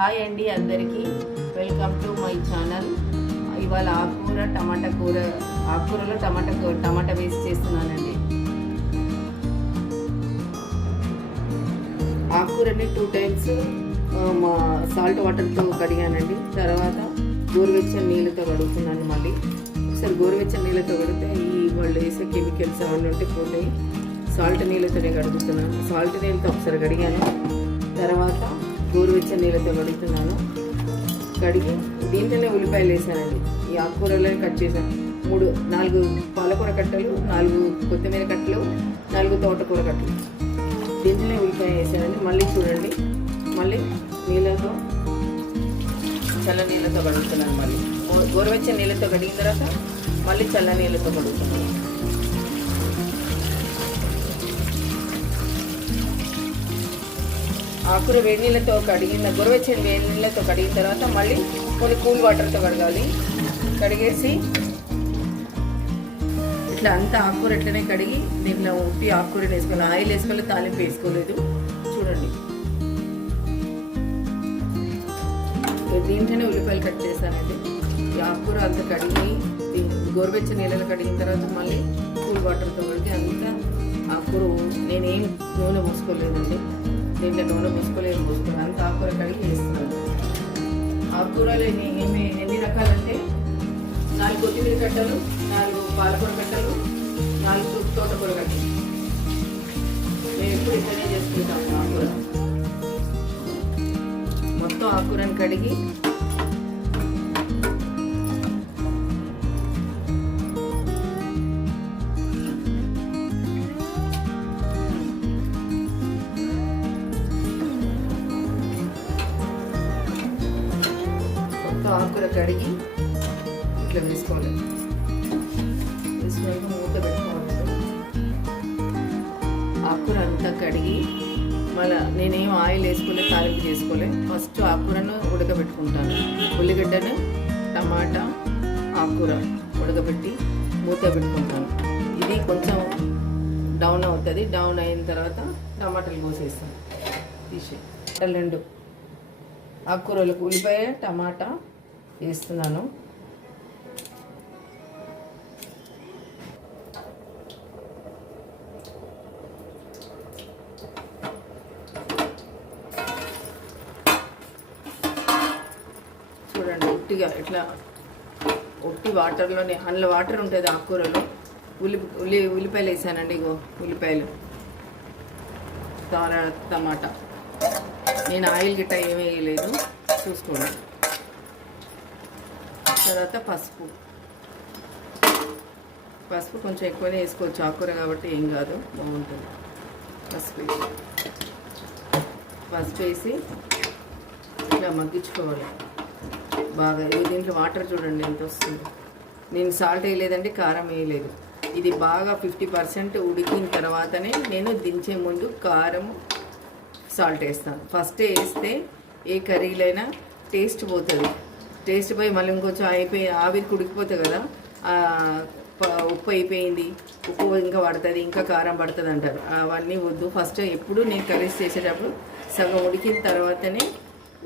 Hi అండి అందరికీ, welcome to my channel. ఇవాళ ఆకుకూరలో టమాటా వేసి చేస్తున్నానండి. ఆకుకూరని 2 టైమ్స్ సాల్ట్ వాటర్తో కడిగానండి. తర్వాత గోరువెచ్చని నీళ్ళతో కడుగుతున్నాను. మళ్ళీ ఒకసారి గోరువెచ్చని నీళ్ళతో కడిగితే వాళ్ళు వేసే కెమికల్స్ అవన్నీ ఉంటే పోతాయి. సాల్ట్ నీళ్ళతోనే కడుగుతున్నాను. సాల్ట్ నీళ్ళతో ఒకసారి కడిగాను. తర్వాత గోరువెచ్చని నీళ్ళతో కడుగుతున్నాను. కడిగి దీంట్లోనే ఉల్లిపాయలు వేసానండి. ఈ ఆకుకూరలో కట్ చేశాను. 4 పాలకూర కట్టలు, 4 కొత్తిమీర కట్టలు, 4 తోటకూర కట్టలు. దీంట్లోనే ఉల్లిపాయ వేసానండి. మళ్ళీ చూడండి, మళ్ళీ చల్ల నీళ్ళతో కడుగుతున్నాను. మళ్ళీ గోరువెచ్చని నీళ్ళతో కడిగిన తర్వాత మళ్ళీ చల్ల నీళ్ళతో కడుగుతున్నాను. ఆకుకూర వేడి నీళ్ళతో గోరువెచ్చని వేడి నీళ్ళతో కడిగిన తర్వాత మళ్ళీ కొన్ని కూల్ వాటర్తో కడగాలి. కడిగేసి ఇట్లా అంతా ఆకుకూర ఇట్లనే కడిగి దీంట్లో ఉప్పి ఆకుకూర వేసుకోవాలి. ఆయిల్ వేసుకోవాలి, తాలింపు వేసుకోలేదు. చూడండి, దీంట్లోనే ఉల్లిపాయలు కట్ చేశానండి. ఈ ఆకుకూర అంతా కడిగి గోరువెచ్చని నీళ్ళలో కడిగిన తర్వాత మళ్ళీ కూల్ వాటర్తో కడిగి అంతా ఆకుకూర నేనేం నూనె పోసుకోలేదండి. దీంట్లో నూనె పోసుకోలేదు, అంత ఆకుకూర కడిగి వేస్తున్నాను. ఆకుకూరలు ఎన్ని రకాలంటే 4 కొత్తిమీర కట్టలు, 4 పాలకూర కట్టలు, 4 తోటకూర కట్టలు. మేము ఎప్పుడు ఇట్లనే చేసుకుంటాము. ఆకుకూర మొత్తం ఆకుకూరని కడిగి ఇట్లా వేసుకోవాలి. వేసుకున్నాక మూత పెట్టుకోవాలి. ఆకుకూర అంతా కడిగి మళ్ళీ నేనేం ఆయిల్ వేసుకోలే, తాలింపు చేసుకోలే. ఫస్ట్ ఆకుకూరను ఉడకబెట్టుకుంటాను. ఉల్లిగడ్డను, టమాటా, ఆకుకూర ఉడకబెట్టి మూత పెట్టుకుంటాను. ఇది కొంచెం డౌన్ అవుతుంది. డౌన్ అయిన తర్వాత టమాటాలు కోసేస్తాను. తీసి 2 ఆకుకూరలకు ఉల్లిపాయ, టమాటా వేస్తున్నాను. చూడండి, ఉట్టిగా ఇట్లా ఉట్టి వాటర్లోనే, అందులో వాటర్ ఉంటుంది ఆకుకూరలో. ఉల్లిపాయలు వేసానండి. ఇగో ఉల్లిపాయలు, టమాటా. నేను ఆయిల్ గిట్ట ఏమీ వేయలేదు, చూసుకోండి. తర్వాత పసుపు కొంచెం ఎక్కువనే వేసుకోవచ్చు. ఆకుకూర కాబట్టి ఏం కాదు, బాగుంటుంది. పసుపు వేసి ఇట్లా మగ్గించుకోవాలి బాగా. దీంట్లో వాటర్ చూడండి ఎంత వస్తుంది. నేను సాల్ట్ వేయలేదండి, కారం వేయలేదు. ఇది బాగా 50% ఉడికిన తర్వాతనే నేను దించే ముందు కారం, సాల్ట్ వేస్తాను. ఫస్ట్ వేస్తే ఏ కర్రీలైనా టేస్ట్ పోతుంది. టేస్ట్ పోయి మళ్ళీ ఇంకొంచెం ఆవిరికి ఉడికిపోతుంది కదా, ఉప్పు అయిపోయింది, ఉప్పు ఇంకా పడుతుంది, ఇంకా కారం పడుతుంది అంటారు. అవన్నీ వద్దు. ఫస్ట్ ఎప్పుడు నేను కర్రీస్ చేసేటప్పుడు సగం ఉడికిన తర్వాతనే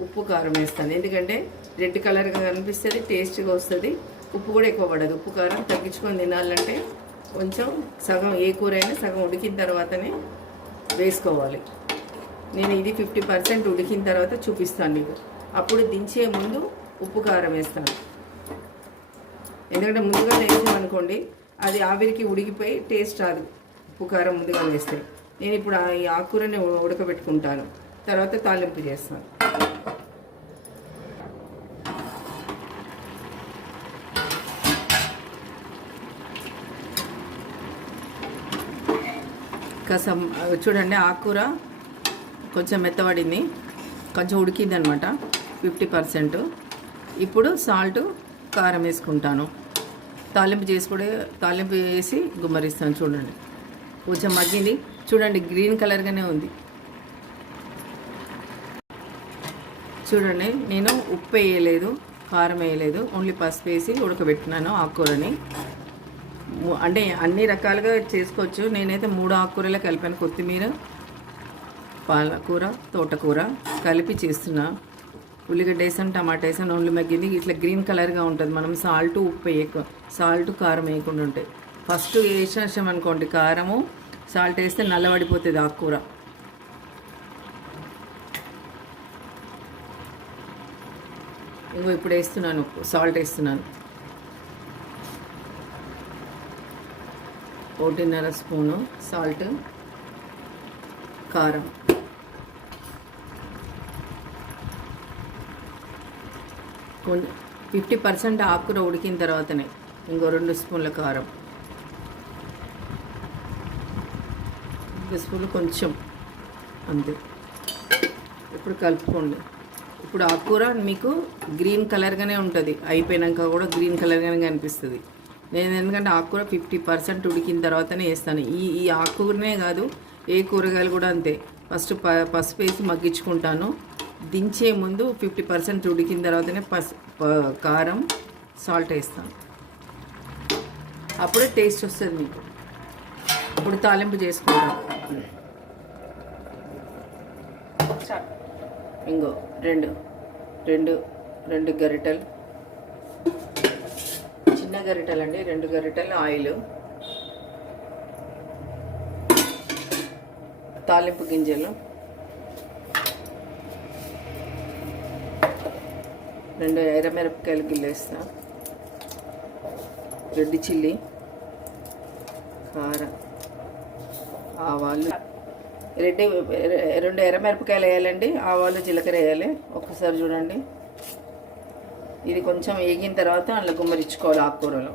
ఉప్పు కారం వేస్తాను. ఎందుకంటే రెడ్ కలర్గా కనిపిస్తుంది, టేస్ట్గా వస్తుంది. ఉప్పు కూడా ఎక్కువ పడదు. ఉప్పు కారం తగ్గించుకొని తినాలంటే కొంచెం సగం, ఏ కూర అయినా సగం ఉడికిన తర్వాతనే వేసుకోవాలి. నేను ఇది 50% ఉడికిన తర్వాత చూపిస్తాను మీకు. అప్పుడు దించే ముందు ఉప్పు కారం వేస్తాను. ఎందుకంటే ముందుగా వేసామనుకోండి అది ఆవిరికి ఉడికిపోయి టేస్ట్ రాదు. ఉప్పు కారం ముందుగా వేస్తే. నేను ఇప్పుడు ఈ ఆకుకూరని ఉడకబెట్టుకుంటాను. తర్వాత తాలింపు చేస్తాను. కసం చూడండి, ఆకుకూర కొంచెం మెత్తబడింది, కొంచెం ఉడికింది అనమాట, 50%. ఇప్పుడు సాల్ట్, కారం వేసుకుంటాను. తాలింపు వేసి గుమ్మరిస్తాను. చూడండి, కొంచెం మగ్గింది. చూడండి, గ్రీన్ కలర్గానే ఉంది. చూడండి, నేను ఉప్పు వేయలేదు, కారం వేయలేదు, ఓన్లీ పసుపు వేసి ఉడకబెట్టినాను ఆకుకూరని. అంటే అన్ని రకాలుగా చేసుకోవచ్చు. నేనైతే 3 ఆకుకూరలే కలిపాను. కొత్తిమీర, పాలకూర, తోటకూర కలిపి చేస్తున్నా. ఉల్లిగడ్డ వేసాను, టమాటా వేసాను, ఓన్లీ మగ్గింది. ఇట్లా గ్రీన్ కలర్గా ఉంటుంది. మనం సాల్ట్ ఉప్పు సాల్ట్ కారం వేయకుండా ఉంటాయి. ఫస్ట్ వేసేసాం అనుకోండి కారము సాల్ట్ వేస్తే నల్లబడిపోతుంది ఆకుకూర. ఇంకో ఇప్పుడు వేస్తున్నాను సాల్ట్ వేస్తున్నాను. 1.5 స్పూను సాల్ట్, కారం, కొంచెం 50% ఆకుకూర ఉడికిన తర్వాతనే ఇంకో 2 స్పూన్ల కారం, 2 స్పూన్లు కొంచెం అంతే. ఇప్పుడు కలుపుకోండి. ఇప్పుడు ఆకుకూర మీకు గ్రీన్ కలర్గానే ఉంటుంది, అయిపోయినాక కూడా గ్రీన్ కలర్గానే కనిపిస్తుంది. నేను ఎందుకంటే ఆకుకూర 50% ఉడికిన తర్వాతనే వేస్తాను. ఈ ఆకుకూరనే కాదు, ఏ కూరగాయలు కూడా అంతే. ఫస్ట్ పసుపు వేసి మగ్గించుకుంటాను. దించే ముందు 50% ఉడికిన తర్వాతనే కారం సాల్ట్ వేస్తాను. అప్పుడే టేస్ట్ వస్తుంది మీకు. ఇప్పుడు తాలింపు చేసుకుంటాను. ఇంకో రెండు గరిటెలు, చిన్న గరిటెలు అండి, 2 గరిటెలు ఆయిల్, తాలింపు గింజలు, 2 ఎర్రమిరపకాయలు గిల్లేస్తా, రెడ్ చిల్లీ, కారం, ఆవాలు, 2 ఎర్రమిరపకాయలు వేయాలండి. ఆవాలు జీలకర్ర వేయాలి. ఒక్కసారి చూడండి. ఇది కొంచెం వేగిన తర్వాత అందులో గుమ్మరించుకోవాలి ఆకుకూరలో.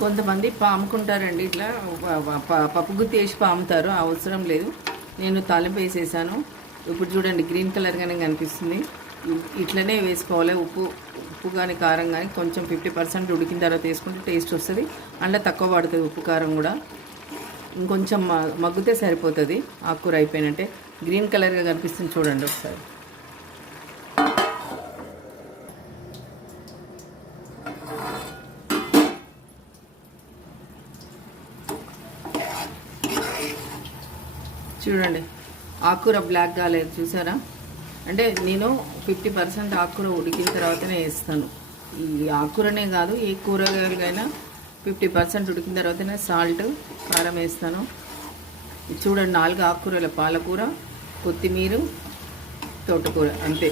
కొంతమంది పాముకుంటారండి, ఇట్లా పప్పు గుత్తి వేసి పాముతారు. అవసరం లేదు, నేను తాలింపు వేసేసాను. ఇప్పుడు చూడండి గ్రీన్ కలర్గానే కనిపిస్తుంది. ఇట్లనే వేసుకోవాలి. ఉప్పు కానీ కారం కానీ కొంచెం 50% ఉడికిన తర్వాత వేసుకుంటే టేస్ట్ వస్తుంది. అందులో తక్కువ పడుతుంది ఉప్పు కారం కూడా. ఇంకొంచెం మగ్గితే సరిపోతుంది. ఆకుకూర అయిపోయినట్టే గ్రీన్ కలర్గా కనిపిస్తుంది. చూడండి ఒకసారి. చూడండి ఆకుకూర బ్లాక్ కాలేదు, చూసారా? అంటే నేను 50% ఆకుకూర ఉడికిన తర్వాతనే వేస్తాను. ఈ ఆకుకూరనే కాదు, ఏ కూరగాయలకైనా 50% ఉడికిన తర్వాతనే సాల్ట్, కారం వేస్తాను. చూడండి 4 ఆకుకూరలు, పాలకూర, కొత్తిమీర, తోటకూర, అంతే.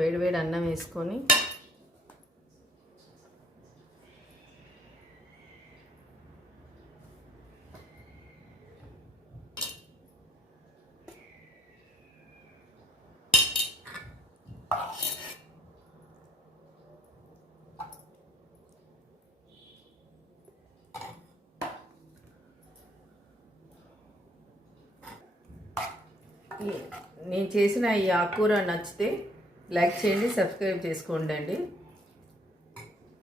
వేడి అన్నం వేసుకొని నేను చేసిన ఈ ఆకుకూర నచ్చితే లైక్ చేయండి, సబ్స్క్రైబ్ చేసుకోండి అండి.